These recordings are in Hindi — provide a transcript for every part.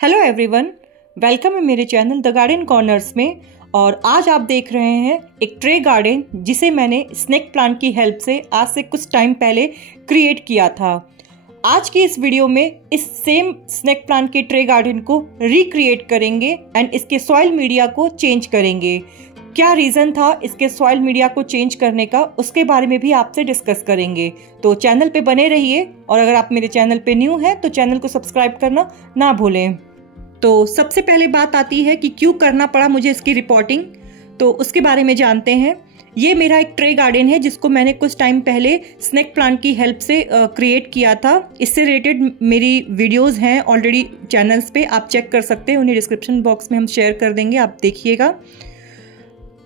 हेलो एवरीवन, वेलकम है मेरे चैनल द गार्डन कॉर्नर्स में। और आज आप देख रहे हैं एक ट्रे गार्डन जिसे मैंने स्नेक प्लांट की हेल्प से आज से कुछ टाइम पहले क्रिएट किया था। आज की इस वीडियो में इस सेम स्नेक प्लांट के ट्रे गार्डन को रिक्रिएट करेंगे एंड इसके सॉइल मीडिया को चेंज करेंगे। क्या रीज़न था इसके सॉइल मीडिया को चेंज करने का, उसके बारे में भी आपसे डिस्कस करेंगे। तो चैनल पे बने रहिए और अगर आप मेरे चैनल पे न्यू हैं तो चैनल को सब्सक्राइब करना ना भूलें। तो सबसे पहले बात आती है कि क्यों करना पड़ा मुझे इसकी रिपोर्टिंग, तो उसके बारे में जानते हैं। ये मेरा एक ट्रे गार्डन है जिसको मैंने कुछ टाइम पहले स्नेक प्लांट की हेल्प से क्रिएट किया था। इससे रिलेटेड मेरी वीडियोस हैं ऑलरेडी चैनल्स पे, आप चेक कर सकते हैं, उन्हें डिस्क्रिप्शन बॉक्स में हम शेयर कर देंगे, आप देखिएगा।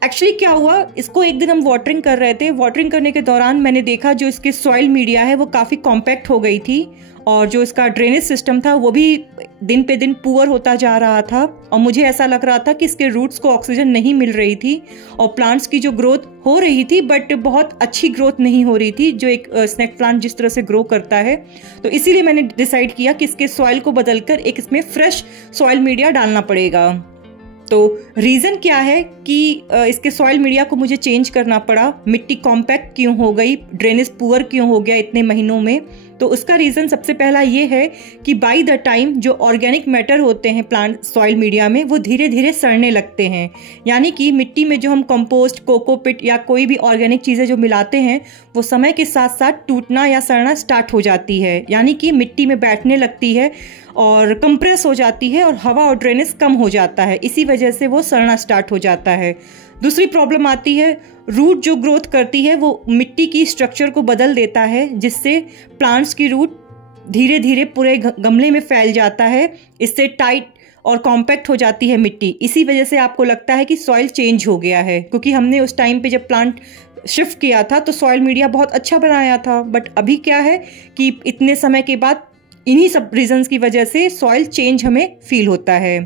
एक्चुअली क्या हुआ, इसको एक दिन हम वाटरिंग कर रहे थे। वाटरिंग करने के दौरान मैंने देखा जो इसकी सॉइल मीडिया है वो काफ़ी कॉम्पैक्ट हो गई थी और जो इसका ड्रेनेज सिस्टम था वो भी दिन पे दिन पुअर होता जा रहा था। और मुझे ऐसा लग रहा था कि इसके रूट्स को ऑक्सीजन नहीं मिल रही थी और प्लांट्स की जो ग्रोथ हो रही थी बट बहुत अच्छी ग्रोथ नहीं हो रही थी, जो एक स्नेक प्लांट जिस तरह से ग्रो करता है। तो इसीलिए मैंने डिसाइड किया कि इसके सॉइल को बदलकर एक इसमें फ्रेश सॉइल मीडिया डालना पड़ेगा। तो रीज़न क्या है कि इसके सॉइल मीडिया को मुझे चेंज करना पड़ा। मिट्टी कॉम्पैक्ट क्यों हो गई, ड्रेनेज पुअर क्यों हो गया इतने महीनों में, तो उसका रीज़न सबसे पहला ये है कि बाय द टाइम जो ऑर्गेनिक मैटर होते हैं प्लांट सॉइल मीडिया में वो धीरे धीरे सड़ने लगते हैं। यानी कि मिट्टी में जो हम कंपोस्ट, कोकोपिट या कोई भी ऑर्गेनिक चीज़ें जो मिलाते हैं वो समय के साथ साथ टूटना या सड़ना स्टार्ट हो जाती है। यानी कि मिट्टी में बैठने लगती है और कंप्रेस हो जाती है और हवा और ड्रेनेज कम हो जाता है, इसी वजह से वो सड़ना स्टार्ट हो जाता है। दूसरी प्रॉब्लम आती है, रूट जो ग्रोथ करती है वो मिट्टी की स्ट्रक्चर को बदल देता है, जिससे प्लांट्स की रूट धीरे धीरे पूरे गमले में फैल जाता है। इससे टाइट और कॉम्पैक्ट हो जाती है मिट्टी। इसी वजह से आपको लगता है कि सॉइल चेंज हो गया है, क्योंकि हमने उस टाइम पे जब प्लांट शिफ्ट किया था तो सॉइल मीडिया बहुत अच्छा बनाया था। बट अभी क्या है कि इतने समय के बाद इन्हीं सब रीजंस की वजह से सॉइल चेंज हमें फील होता है।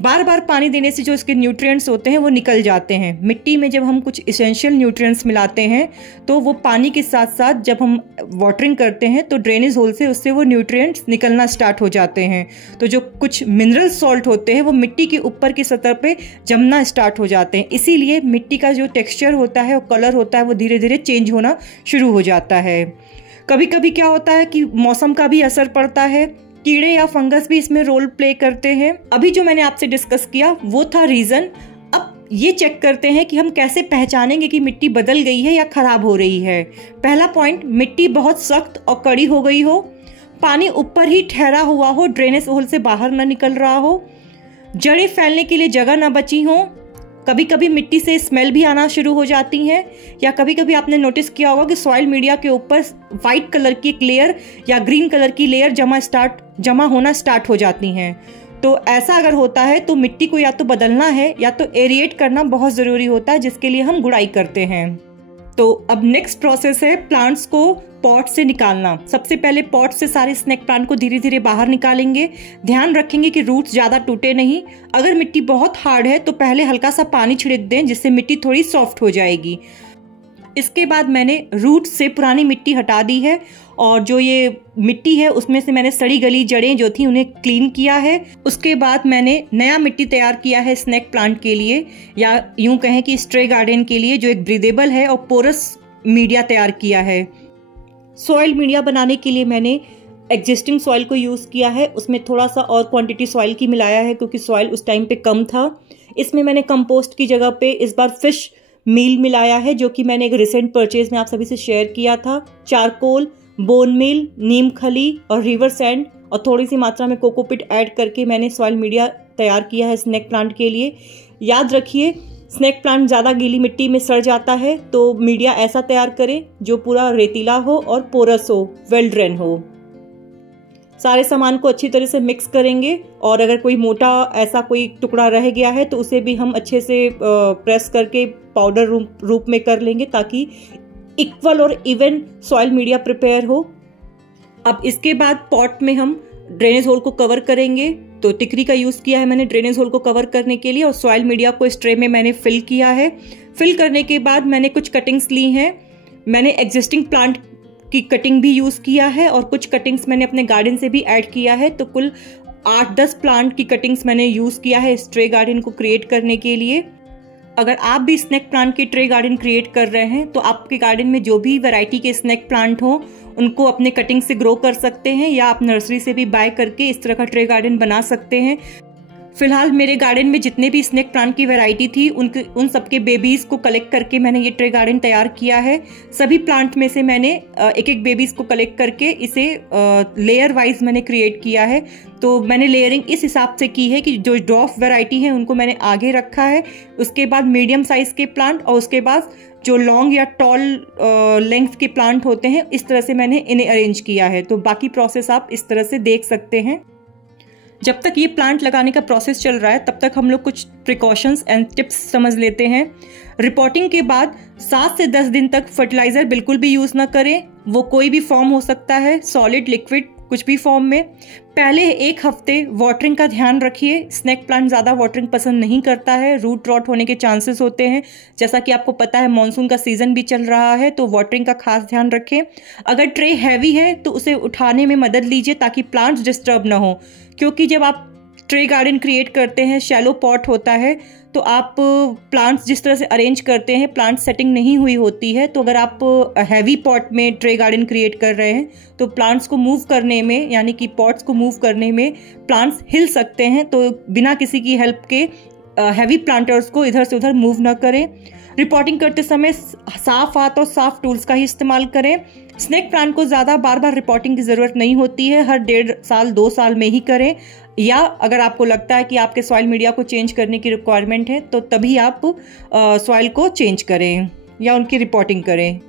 बार बार पानी देने से जो इसके न्यूट्रिएंट्स होते हैं वो निकल जाते हैं। मिट्टी में जब हम कुछ एसेंशियल न्यूट्रिएंट्स मिलाते हैं तो वो पानी के साथ साथ जब हम वाटरिंग करते हैं तो ड्रेनेज होल से उससे वो न्यूट्रिएंट्स निकलना स्टार्ट हो जाते हैं। तो जो कुछ मिनरल सॉल्ट होते हैं वो मिट्टी के ऊपर की सतह पे जमना स्टार्ट हो जाते हैं। इसीलिए मिट्टी का जो टेक्स्चर होता है और कलर होता है वो धीरे धीरे चेंज होना शुरू हो जाता है। कभी कभी क्या होता है कि मौसम का भी असर पड़ता है, कीड़े या फंगस भी इसमें रोल प्ले करते हैं। अभी जो मैंने आपसे डिस्कस किया वो था रीजन। अब ये चेक करते हैं कि हम कैसे पहचानेंगे कि मिट्टी बदल गई है या खराब हो रही है। पहला पॉइंट, मिट्टी बहुत सख्त और कड़ी हो गई हो, पानी ऊपर ही ठहरा हुआ हो, ड्रेनेज होल से बाहर ना निकल रहा हो, जड़ें फैलने के लिए जगह ना बची हो, कभी कभी मिट्टी से स्मेल भी आना शुरू हो जाती है, या कभी कभी आपने नोटिस किया होगा कि सॉइल मीडिया के ऊपर वाइट कलर की एक लेयर या ग्रीन कलर की लेयर जमा होना स्टार्ट हो जाती हैं। तो ऐसा अगर होता है तो मिट्टी को या तो बदलना है या तो एरिएट करना बहुत ज़रूरी होता है, जिसके लिए हम गुड़ाई करते हैं। तो अब नेक्स्ट प्रोसेस है प्लांट्स को पॉट से निकालना। सबसे पहले पॉट से सारे स्नेक प्लांट को धीरे धीरे बाहर निकालेंगे। ध्यान रखेंगे कि रूट्स ज़्यादा टूटे नहीं। अगर मिट्टी बहुत हार्ड है तो पहले हल्का सा पानी छिड़क दें, जिससे मिट्टी थोड़ी सॉफ्ट हो जाएगी। इसके बाद मैंने रूट से पुरानी मिट्टी हटा दी है और जो ये मिट्टी है उसमें से मैंने सड़ी गली जड़ें जो थी उन्हें क्लीन किया है। उसके बाद मैंने नया मिट्टी तैयार किया है स्नेक प्लांट के लिए, या यूं कहें कि स्ट्रे गार्डन के लिए, जो एक ब्रीदेबल है, और पोरस मीडिया तैयार किया है। सॉइल मीडिया बनाने के लिए मैंने एग्जिस्टिंग सॉइल को यूज़ किया है, उसमें थोड़ा सा और क्वांटिटी सॉइल की मिलाया है क्योंकि सॉइल उस टाइम पे कम था। इसमें मैंने कंपोस्ट की जगह पे इस बार फिश मील मिलाया है, जो कि मैंने एक रिसेंट परचेज में आप सभी से शेयर किया था। चारकोल, बोन मील, नीम खली और रिवर सैंड और थोड़ी सी मात्रा में कोकोपिट ऐड करके मैंने सॉइल मीडिया तैयार किया है स्नेक प्लांट के लिए। याद रखिए, स्नेक प्लांट ज़्यादा गीली मिट्टी में सड़ जाता है, तो मीडिया ऐसा तैयार करें जो पूरा रेतीला हो और पोरस हो, वेल ड्रेन हो। सारे सामान को अच्छी तरह से मिक्स करेंगे और अगर कोई मोटा ऐसा कोई टुकड़ा रह गया है तो उसे भी हम अच्छे से प्रेस करके पाउडर रूप में कर लेंगे, ताकि इक्वल और इवन सॉइल मीडिया प्रिपेयर हो। अब इसके बाद पॉट में हम ड्रेनेज होल को कवर करेंगे। तो टिकरी का यूज़ किया है मैंने ड्रेनेज होल को कवर करने के लिए, और सॉइल मीडिया को इस ट्रे में मैंने फिल किया है। फिल करने के बाद मैंने कुछ कटिंग्स ली हैं। मैंने एग्जिस्टिंग प्लांट की कटिंग भी यूज़ किया है और कुछ कटिंग्स मैंने अपने गार्डन से भी ऐड किया है। तो कुल 8-10 प्लांट की कटिंग्स मैंने यूज़ किया है इस ट्रे गार्डन को क्रिएट करने के लिए। अगर आप भी स्नेक प्लांट की ट्रे गार्डन क्रिएट कर रहे हैं तो आपके गार्डन में जो भी वैरायटी के स्नेक प्लांट हो उनको अपने कटिंग से ग्रो कर सकते हैं, या आप नर्सरी से भी बाय करके इस तरह का ट्रे गार्डन बना सकते हैं। फिलहाल मेरे गार्डन में जितने भी स्नेक प्लांट की वैरायटी थी उन सबके बेबीज़ को कलेक्ट करके मैंने ये ट्रे गार्डन तैयार किया है। सभी प्लांट में से मैंने एक एक बेबीज़ को कलेक्ट करके इसे लेयर वाइज मैंने क्रिएट किया है। तो मैंने लेयरिंग इस हिसाब से की है कि जो ड्वार्फ वैरायटी है उनको मैंने आगे रखा है, उसके बाद मीडियम साइज़ के प्लांट और उसके बाद जो लॉन्ग या टॉल लेंथ के प्लांट होते हैं इस तरह से मैंने इन्हें अरेंज किया है। तो बाकी प्रोसेस आप इस तरह से देख सकते हैं। जब तक ये प्लांट लगाने का प्रोसेस चल रहा है तब तक हम लोग कुछ प्रिकॉशंस एंड टिप्स समझ लेते हैं। रिपोर्टिंग के बाद 7 से 10 दिन तक फर्टिलाइज़र बिल्कुल भी यूज़ ना करें। वो कोई भी फॉर्म हो सकता है, सॉलिड, लिक्विड, कुछ भी फॉर्म में। पहले 1 हफ्ते वाटरिंग का ध्यान रखिए। स्नेक प्लांट ज़्यादा वाटरिंग पसंद नहीं करता है, रूट रॉट होने के चांसेस होते हैं। जैसा कि आपको पता है मॉनसून का सीज़न भी चल रहा है, तो वाटरिंग का खास ध्यान रखें। अगर ट्रे हैवी है तो उसे उठाने में मदद लीजिए ताकि प्लांट्स डिस्टर्ब ना हो, क्योंकि जब आप ट्रे गार्डन क्रिएट करते हैं, शैलो पॉट होता है, तो आप प्लांट्स जिस तरह से अरेंज करते हैं प्लांट सेटिंग नहीं हुई होती है। तो अगर आप हैवी पॉट में ट्रे गार्डन क्रिएट कर रहे हैं तो प्लांट्स को मूव करने में, यानी कि पॉट्स को मूव करने में प्लांट्स हिल सकते हैं। तो बिना किसी की हेल्प के हैवी प्लांटर्स को इधर से उधर मूव ना करें। रिपोर्टिंग करते समय साफ हाथ और साफ टूल्स का ही इस्तेमाल करें। स्नेक प्लांट को ज़्यादा बार बार रिपोर्टिंग की ज़रूरत नहीं होती है, हर 1.5 साल 2 साल में ही करें, या अगर आपको लगता है कि आपके सॉइल मीडिया को चेंज करने की रिक्वायरमेंट है तो तभी आप सॉइल को चेंज करें या उनकी रिपोर्टिंग करें।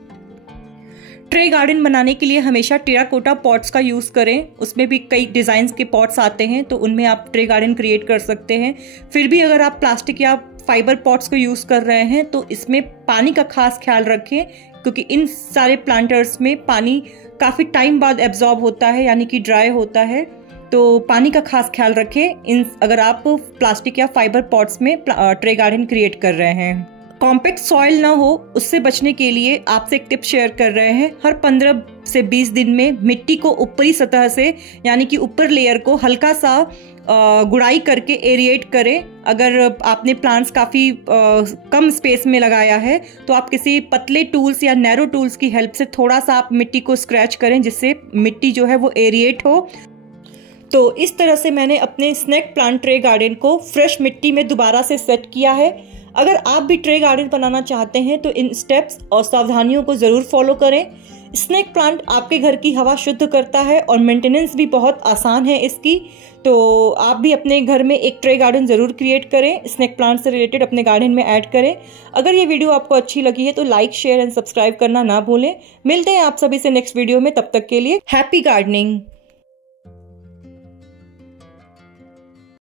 ट्रे गार्डन बनाने के लिए हमेशा टेराकोटा पॉट्स का यूज़ करें। उसमें भी कई डिज़ाइंस के पॉट्स आते हैं, तो उनमें आप ट्रे गार्डन क्रिएट कर सकते हैं। फिर भी अगर आप प्लास्टिक या फाइबर पॉट्स को यूज़ कर रहे हैं तो इसमें पानी का खास ख्याल रखें, क्योंकि इन सारे प्लांटर्स में पानी काफ़ी टाइम बाद एब्जॉर्ब होता है, यानी कि ड्राई होता है। तो पानी का खास ख्याल रखें अगर आप प्लास्टिक या फाइबर पॉट्स में ट्रे गार्डन क्रिएट कर रहे हैं। कॉम्पैक्ट सॉइल ना हो उससे बचने के लिए आपसे एक टिप शेयर कर रहे हैं। हर 15 से 20 दिन में मिट्टी को ऊपरी सतह से, यानी कि ऊपर लेयर को हल्का सा गुड़ाई करके एरिएट करें। अगर आपने प्लांट्स काफ़ी कम स्पेस में लगाया है तो आप किसी पतले टूल्स या नैरो टूल्स की हेल्प से थोड़ा सा आप मिट्टी को स्क्रैच करें, जिससे मिट्टी जो है वो एरिएट हो। तो इस तरह से मैंने अपने स्नेक प्लांट ट्रे गार्डन को फ्रेश मिट्टी में दोबारा से सेट किया है। अगर आप भी ट्रे गार्डन बनाना चाहते हैं तो इन स्टेप्स और सावधानियों को ज़रूर फॉलो करें। स्नेक प्लांट आपके घर की हवा शुद्ध करता है और मेंटेनेंस भी बहुत आसान है इसकी। तो आप भी अपने घर में एक ट्रे गार्डन ज़रूर क्रिएट करें, स्नेक प्लांट से रिलेटेड अपने गार्डन में ऐड करें। अगर ये वीडियो आपको अच्छी लगी है तो लाइक, शेयर एंड सब्सक्राइब करना ना भूलें। मिलते हैं आप सभी से नेक्स्ट वीडियो में, तब तक के लिए हैप्पी गार्डनिंग।